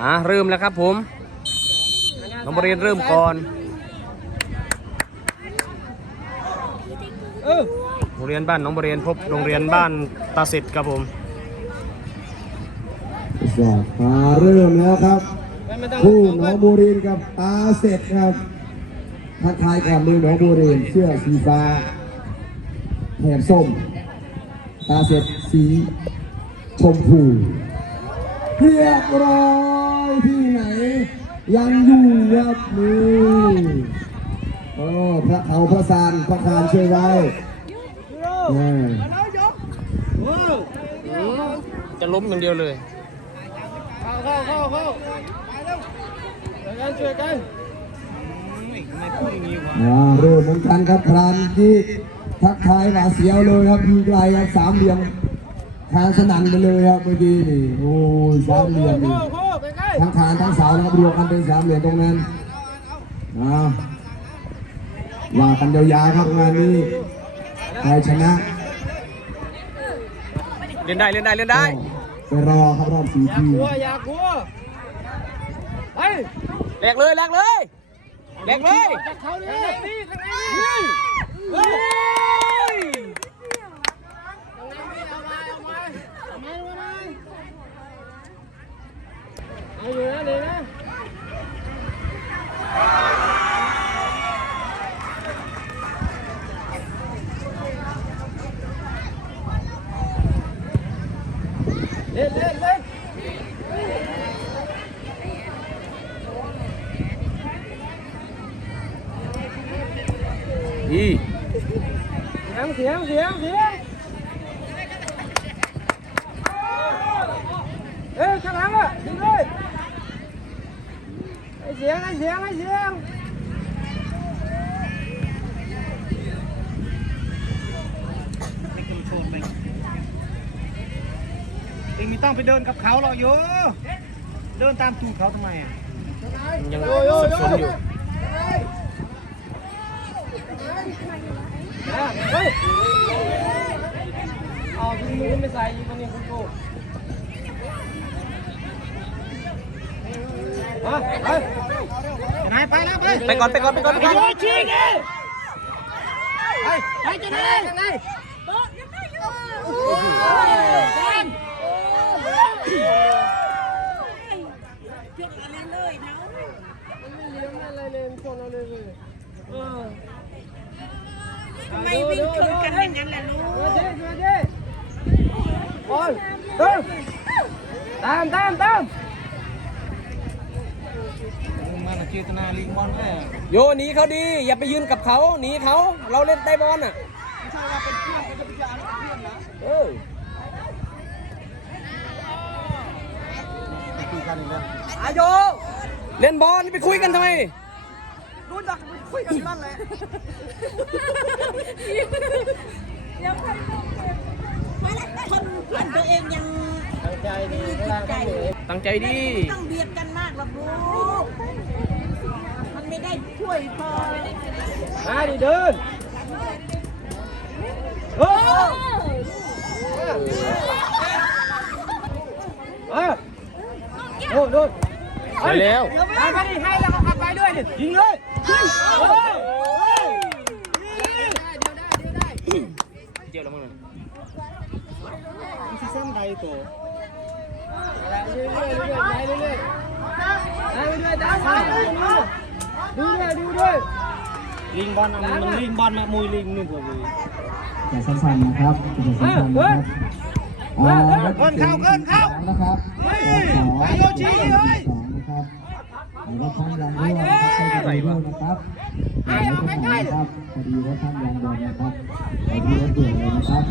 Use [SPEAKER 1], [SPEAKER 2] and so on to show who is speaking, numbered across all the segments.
[SPEAKER 1] อะเริ่มแล้วครับผมน้องบริเวณเริ่มก่อนโรงเรียนบ้านน้องบริเวณพบโรงเรียนบ้านตาสิทธิ์ครับผม
[SPEAKER 2] มาเริ่มแล้วครับคู่หนองบรินกับตาเสร็จครับทักทายก่อนดูหนองบรินเสื้อสีฟ้าแถบส้ม ตาเสร็จสีชมพู เรียบร้อยที่ไหน ยังอยู่ครับนี่โอ้พระเอาพระสารพระคานช่วยไว้เออ
[SPEAKER 3] โอ้
[SPEAKER 1] อืมจะล้มอย่างเดียวเลย
[SPEAKER 3] เข้าเข้าเข้าเข้าช่วยกันช่วยกัน
[SPEAKER 2] อ่าเริ่มเหมือนกันครับพรานที่ทักทายหวาดเสียวเลยครับยิงไกลครับสามเหลี่ยม ทางสนั่นไปเลยครับเมื่อกี้นี่โอ้ยสามเหลี่ยมนี่
[SPEAKER 3] เข้าเข้าไปใกล้
[SPEAKER 2] ทั้งคานทั้งเสานะครับรวมกันเป็นสามเหลี่ยมตรงนั้นอ่าว่ากันยาวๆครับงานนี้ใครชนะ
[SPEAKER 1] เล่นได้เล่นได้เล่นได้
[SPEAKER 2] ไปรอครับรอบสี่ที
[SPEAKER 3] กลัวอย่ากลัวไป
[SPEAKER 1] แลกเลยแลกเลยแลกเลย
[SPEAKER 3] จากเขานี่นี่ข้างในนี่เฮ้ยเอามาเอามาเอามาเอามาเอาอยู่นะเลยนะ เล่นเล่นเล่น
[SPEAKER 1] อี
[SPEAKER 3] เสียงเสียงเสียงเสียงเอ้ยข้างหลังอะดึงเลยไอ้เสียงไอ้เสียงไอ้เสียง
[SPEAKER 4] เองไม่ต้องไปเดินกับเขาหรอกโยเดินตามตูดเขาทำไมอะ
[SPEAKER 1] ยังสับสนอยู่
[SPEAKER 3] เฮ้ยเอาถุงมือไม่ใส่ยิงคนนี้คุณกูมาไป
[SPEAKER 4] ไหนไปแล้วไป
[SPEAKER 1] ไปก่อนไปก่อนไปก่อนไปก่อน
[SPEAKER 3] โยชิงดิไปไปจะไหนจะไหน
[SPEAKER 5] ทำไมวิ่งชนกันอย่างนั้นล่ะลูก
[SPEAKER 3] มาเจ๊มาเจ๊บอลตามตามตาม
[SPEAKER 4] มาเจตนาลิงบอลแม่
[SPEAKER 1] โยหนีเขาดีอย่าไปยืนกับเขาหนีเขาเราเล่นไต้บอลอะเออ
[SPEAKER 4] ตีกันอีกแล้ว
[SPEAKER 1] อาโยเล่นบอลไปคุยกันทำไม
[SPEAKER 5] คนเพื่อนตัวเองยัง
[SPEAKER 3] ตั้งใจดี
[SPEAKER 5] มี
[SPEAKER 3] เว
[SPEAKER 5] จิ
[SPEAKER 3] ลา
[SPEAKER 5] ตใจ
[SPEAKER 1] ตั้งใจดี
[SPEAKER 5] ไม่ต้องเบียดกันมากหรอกลูกมันไม่ได้ช่วยพอ
[SPEAKER 3] มาดิเดินโอ้มาโน่นโน่น
[SPEAKER 1] ไปแล้ว
[SPEAKER 3] ตามไปดิให้แล้วก็ขับไปด้วยดิยิงเลยโอ้ย
[SPEAKER 1] เจียวแล้วมั้ง
[SPEAKER 4] มันคือเส้นใดตัว
[SPEAKER 3] เรื่อยๆเรื่อยๆไปเรื่อยๆไปเรื่อยๆตามไป ดูด้วยดูด้วย
[SPEAKER 4] ลิงบอลอะมันลิงบอลมามุยลิงนี่ตัวเลย
[SPEAKER 2] แต่สั้นๆนะครับแต่สั้นๆนะครับอ่า
[SPEAKER 4] เกินเข้าเกินเข้า
[SPEAKER 2] นะครับ
[SPEAKER 4] เฮ้ย
[SPEAKER 2] สอง
[SPEAKER 4] ไปโยชิเฮ้ย
[SPEAKER 2] นะครับแล้วก็ท่านยังด้วยนะครับใช้กระดูนะครับไปเอาใกล้ๆครับพอดีว่าท่านยังบอลนะครับไปที่รถด่วนเลยนะครับ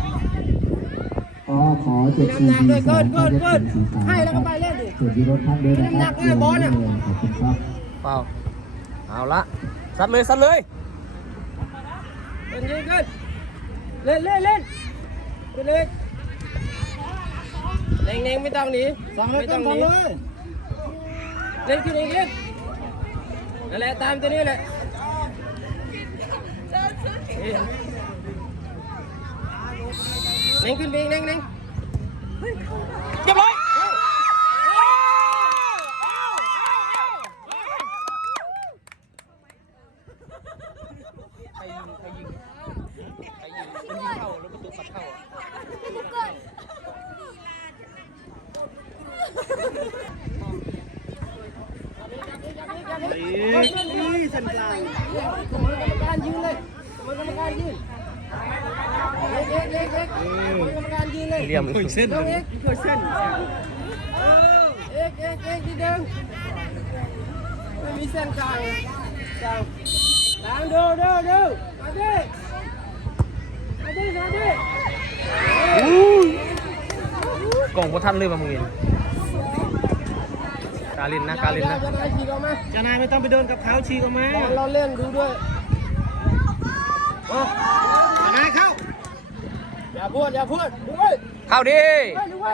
[SPEAKER 2] ก็ขอเจ็ดสี่สี่สองเจ็ดสี่สี่สาม
[SPEAKER 3] ให้แล้วก็ไปเล่นดิ
[SPEAKER 2] ส่วนที่รถท่านด้วยนะครับ
[SPEAKER 3] น้ำหนักเลยบอลน่ะ
[SPEAKER 2] ขอบคุณครับ
[SPEAKER 1] เปล่าเอาละซัดเลยซัดเลย
[SPEAKER 3] เล่นยิงกันเล่นเล่นเล่นเล่นเล่นเล่นไม่ต้องหนี
[SPEAKER 4] สั่งเลย
[SPEAKER 3] ไม่
[SPEAKER 4] เกิ
[SPEAKER 3] ต้อนงห
[SPEAKER 4] บอล
[SPEAKER 3] นี
[SPEAKER 4] เลย
[SPEAKER 3] เล่นขึ้นอีกเล่นนั่นแหละตามตัวนี้แหละเล่นขึ้นไปอีกเล่นเล่น
[SPEAKER 1] เรียบร้อย
[SPEAKER 4] นี่เส้นกลาง
[SPEAKER 3] กรรมการยืนเลยกรรมการยืนเล็กเล็กเล็กเล็กกรรมการยืนเลย
[SPEAKER 1] เหลี่ยม
[SPEAKER 4] คุยเส้น
[SPEAKER 3] น้องเอ็ก
[SPEAKER 4] คุยเส้น
[SPEAKER 3] เอ็กเอ็กเอ็กที่เดิมไม่มีเส้นกลางกลางกลางดูดูดูมาดิมาดิมาดิ
[SPEAKER 1] กล่องพทันเลยมามึงเองกาลินนะกาลินนะ
[SPEAKER 3] จะนายฉีกออกมา
[SPEAKER 4] จานายไม่ต้องไปเดินกับเขาฉีกออกมา
[SPEAKER 3] บอลเราเล่นดูด้วย
[SPEAKER 4] จานายเข้า
[SPEAKER 3] อย่าพูดอย่าพูดดูไว้
[SPEAKER 1] เข้าดิ
[SPEAKER 3] ดูไว้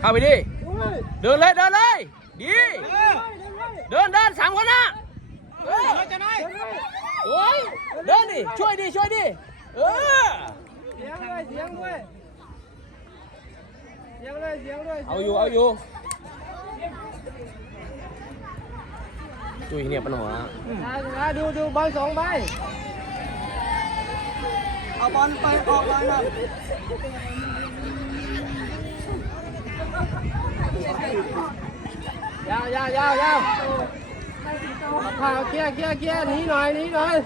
[SPEAKER 1] เข้าไปดิ
[SPEAKER 3] ดูไว้
[SPEAKER 1] เดินเลยเดินเลยดี
[SPEAKER 4] เออ
[SPEAKER 1] เดินเดินสามคนนะเออ
[SPEAKER 4] จานาย
[SPEAKER 1] โอ้ยเดินดิช่วยดิช่วยดิเออ
[SPEAKER 3] เสียงด้วยเสียงด้วยเสียงด้วยเสียงด้วย
[SPEAKER 1] เอาอยู่เอาอยู่จุยเนี่ยปนหัว
[SPEAKER 3] อ่าดูดูบอลสองใบ
[SPEAKER 4] เอาบอลไปออกบอลครับ
[SPEAKER 3] ยาวยาวยาวยาวข่าวเคลียร์เคลียร์เคลียร์หนีหน่อยหนีหน่อย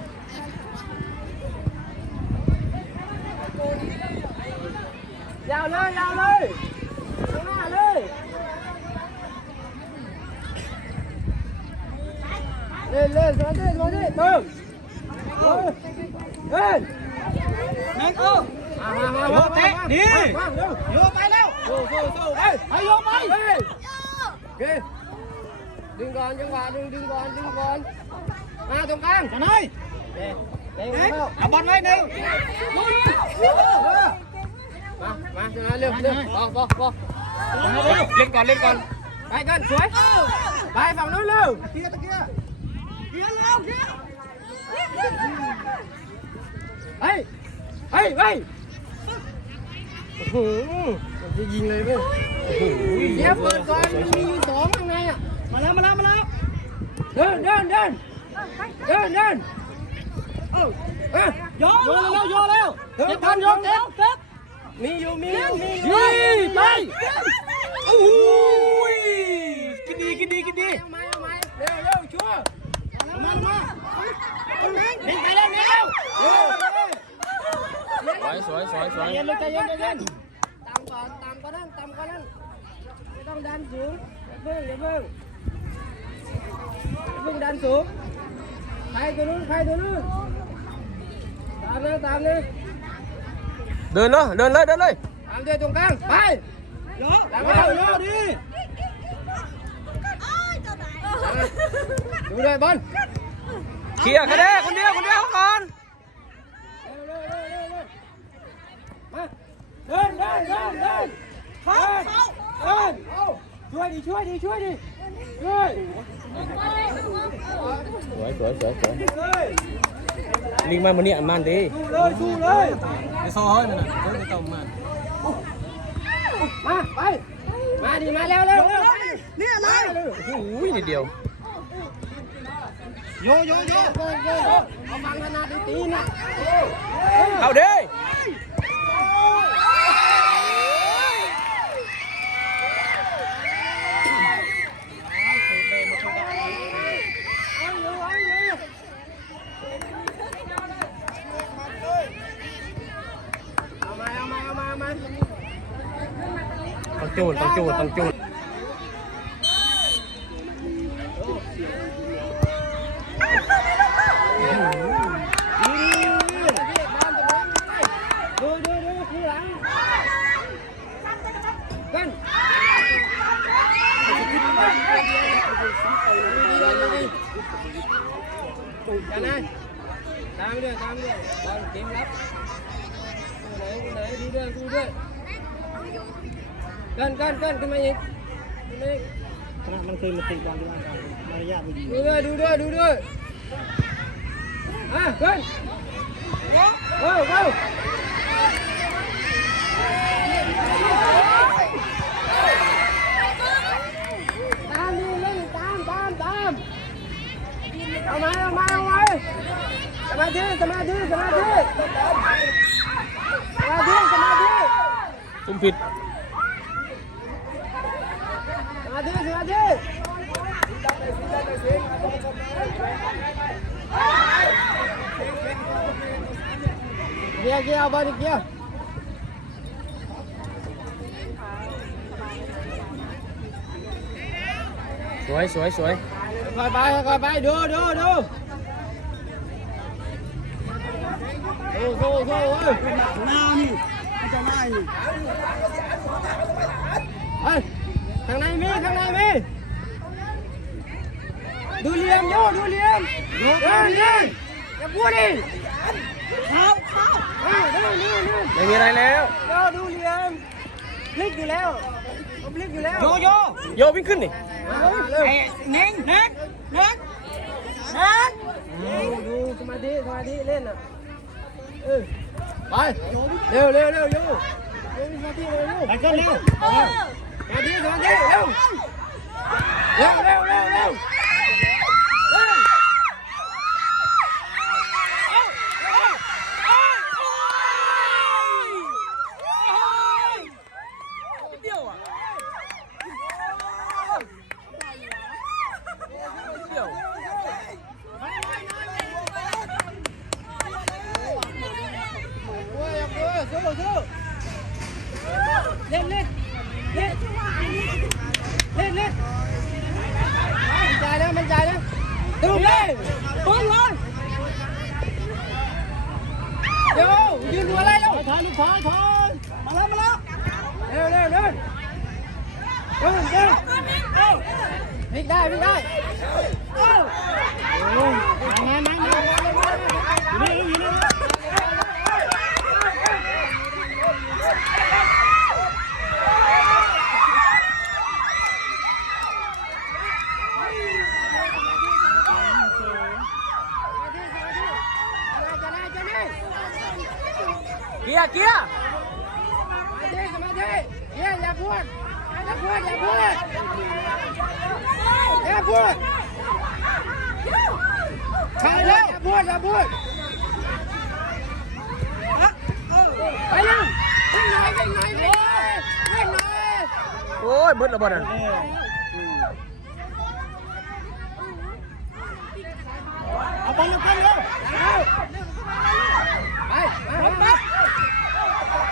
[SPEAKER 3] ยาวเลยยาวเลยข้างหน้าเลยเล่นเล่นมาดิมาดิเติมเฮ้ยเล่น
[SPEAKER 4] โย
[SPEAKER 3] มา
[SPEAKER 4] เตะดี
[SPEAKER 3] มาเร็ว
[SPEAKER 4] โยไปแล้ว
[SPEAKER 3] สู้สู้สู้เฮ้ยให้โยกไปเฮ้ยโอเคดึงก่อนจังหวะดึงดึงก่อนดึงก่อนมาตรงกลาง
[SPEAKER 4] จานาย
[SPEAKER 3] เร็วเร็ว
[SPEAKER 4] เอ๊ะ
[SPEAKER 3] เร็ว
[SPEAKER 4] เอาบอลไว้หนึ่ง
[SPEAKER 3] มามามาเร็วเร็วพอพอพอ
[SPEAKER 1] เล่นก่อนเล่นก่อน
[SPEAKER 3] ไปกันสวยไปฝั่งนู้นเร็ว
[SPEAKER 4] เกียร์ตะเกียร์
[SPEAKER 3] เฮ้ย เฮ้ยเฮ้ยโอ้โหมันจะยิงเลยเว้ยเดี๋ยวเปิดก่อนมันมีอยู่สองข้างในอะ
[SPEAKER 4] มาแล้วมาแล้วมาแล้ว
[SPEAKER 3] เดินเดินเดินเดินเดินเอ้าเอ้ย
[SPEAKER 4] โยโยแล้วโยแล้ว
[SPEAKER 3] เดินทันยกเต็มมีอยู่มีอยู่มีอยู่
[SPEAKER 1] ยี่ไปโอ้ยกินดีกินดีกินดี
[SPEAKER 3] เอาไหมเอาไหมเร็วเร็วชัวร์
[SPEAKER 4] มามา
[SPEAKER 3] เล่นไปเล่นเร็ว เร็ว
[SPEAKER 1] สวยสวยสวยสวย
[SPEAKER 3] เย็นเลยใจเย็นใจเย็นตามก่อนตามก็นั่งตามก็นั่งไม่ต้องดันสูงอย่าเพิ่งอย่าเพิ่งอย่าเพิ่งดันสูงใครตัวนู้นใครตัวนู้นตามนะตามนะ
[SPEAKER 1] เดินเลยเดินเลยเดินเลย
[SPEAKER 3] ตามด้วยตรงกลางไป
[SPEAKER 4] โย
[SPEAKER 3] ตาม
[SPEAKER 4] โย
[SPEAKER 3] มา
[SPEAKER 4] โยดิ
[SPEAKER 3] ดูด้วยบอล
[SPEAKER 1] เคลียร์คะแนนคนเดียวคนเดียวก่อน
[SPEAKER 3] เร็วเร็วเร็วเร็วมา เดินเดินเดินเดินเข้าเข้าเดินช่วยดิช่วยดิช่วยดิช่วย
[SPEAKER 1] สวยสวยสวยสวยลิงมามันนี่อันมันดี
[SPEAKER 3] เลยสู้เลย
[SPEAKER 4] ไปซอยมันน่ะเดินไปต่อมา
[SPEAKER 3] มาไปมาดิมาเร็วเร็วเร็วเนี่ยอะไร
[SPEAKER 1] โอ้ยนิดเดียว
[SPEAKER 4] โยโยโย
[SPEAKER 3] โก้โก้เอาบังขนาดตีนะ
[SPEAKER 1] เอาดิ
[SPEAKER 3] เอาอยู่เอาอยู่เอามาเอา มา
[SPEAKER 1] ต้องจูนต้องจูนต้องจู
[SPEAKER 3] ดูดูดูข้างหลังกันนะตามด้วยตามด้วยบอลเกมรับ ไหนไหนดูด้วยดูด้วยกันกันกันขึ้นมาอีกขึ้นมาอีก
[SPEAKER 4] มันเคยมาติดบอลที่บ้านมารยาทไม่ดี
[SPEAKER 3] ดูด้วยดูด้วยดูด้วยอะขึ้นเอ้าเอ้าตามดิเล่นตามตามตามเอามาเอามาเอาไว้สมาธิสมาธิสมาธิส มาธิสมาธิ
[SPEAKER 1] ซุ่มผิด
[SPEAKER 3] เอามาดิมาดิเกียร์เกียร์เอาบอลเกียร์
[SPEAKER 1] สวยสวยสวย
[SPEAKER 3] ค่อยไปค่อยไปดูดูดู สู้สู้สู้เว้ย
[SPEAKER 4] หน้านี่มันจะไม่นี่
[SPEAKER 3] เฮ้ยข้างในมีข้างในมีดูเลี่ยมโยดูเลี่ยมดูเหลี่ยมอย่าพูดดิ
[SPEAKER 5] เข้าเข้า
[SPEAKER 3] เฮ้ยดูดูดู
[SPEAKER 1] ไม่มีอะไรแล้ว
[SPEAKER 3] โยดูเลี่ยมพลิกอยู่แล้วผมพลิกอยู่แล้ว
[SPEAKER 4] โยโย่
[SPEAKER 1] โยวิ่งขึ้นนี่
[SPEAKER 3] มาเร็ว
[SPEAKER 4] ไอ้เน่งเน่งเน่ง
[SPEAKER 3] ดูดูสมาธิสมาธิเล่นอะ ไปเร็วเร็วเร็วโยโยมีสมาธิเร็วเร็ว
[SPEAKER 4] ไปก็เร็ว
[SPEAKER 3] มาธิสมาธิเร็วเร็วเร็วเร็วเร็วเร็ว
[SPEAKER 1] เดียวอะเดียว
[SPEAKER 3] โอ้ยโอ้ยสู้สู้เล่นเล่นเล่นเล่นเล่นมันใจแล้วมันใจแล้วตุ้มเลยตุ้มเลยเดี๋ยวยืนหัวา
[SPEAKER 4] ยลูกถอยถอนมาแล้วมาแล้ว
[SPEAKER 3] เร็วเร็วเร็วเร็วเร็วพลิกได้พลิกได้
[SPEAKER 4] มาไงมาไงอยู่นี่อยู่นี่
[SPEAKER 3] จะได้จะได้
[SPEAKER 1] เกียร์เกียร์
[SPEAKER 3] สมาธิสมาธิเยี่ยอย่าพูดอย่าพูดอย่าพูดอย่าพูดใช่แล้วอย่าพูดอย่าพูดไปยังวิ่งหน่อยวิ่งหน่อยวิ่งหน่อยวิ่งหน่อย
[SPEAKER 1] โอ้ยเบิดระเบิดอะ
[SPEAKER 4] เอาบอลลูกกันเร็ว
[SPEAKER 3] ไปไปข้างหน้า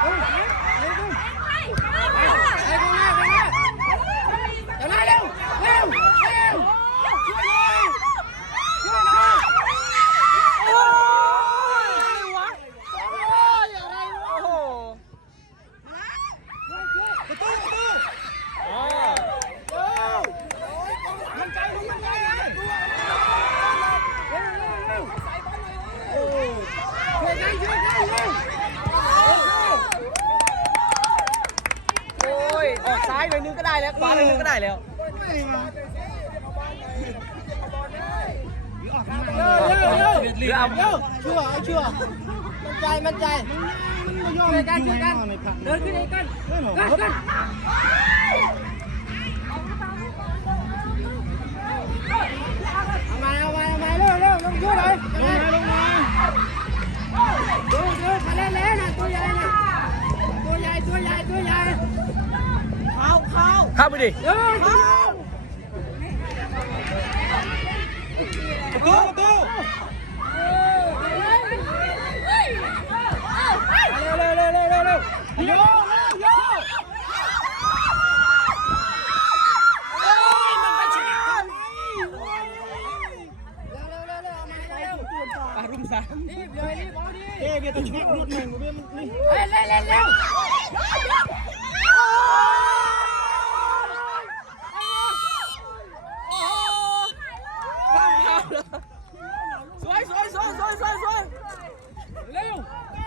[SPEAKER 3] ข้างหน้าเดี๋ยวนะเร็วเร็วเร็วช่วยหน่อยช่วยหน่อย
[SPEAKER 1] โอ้ยอะไรวะโอ้ยอะไรวะโอ้โห
[SPEAKER 4] ประตูประตู
[SPEAKER 1] อ๋อ
[SPEAKER 4] มันใจมันใจ
[SPEAKER 3] ช่วยกันช่วยกันเร็ว
[SPEAKER 1] โอ้ยออกซ้ายหน่ อยนึงก็ได้แล้วขวาเลยก็ได้แล้ว
[SPEAKER 3] เร็วเร็วเร็ว
[SPEAKER 1] เร็วเอา
[SPEAKER 3] เร็วชั่วเอาชั่วมันใจมันใจช่วยกันช่วยกันเดินขึ้นเองกันขึ้นกัน เ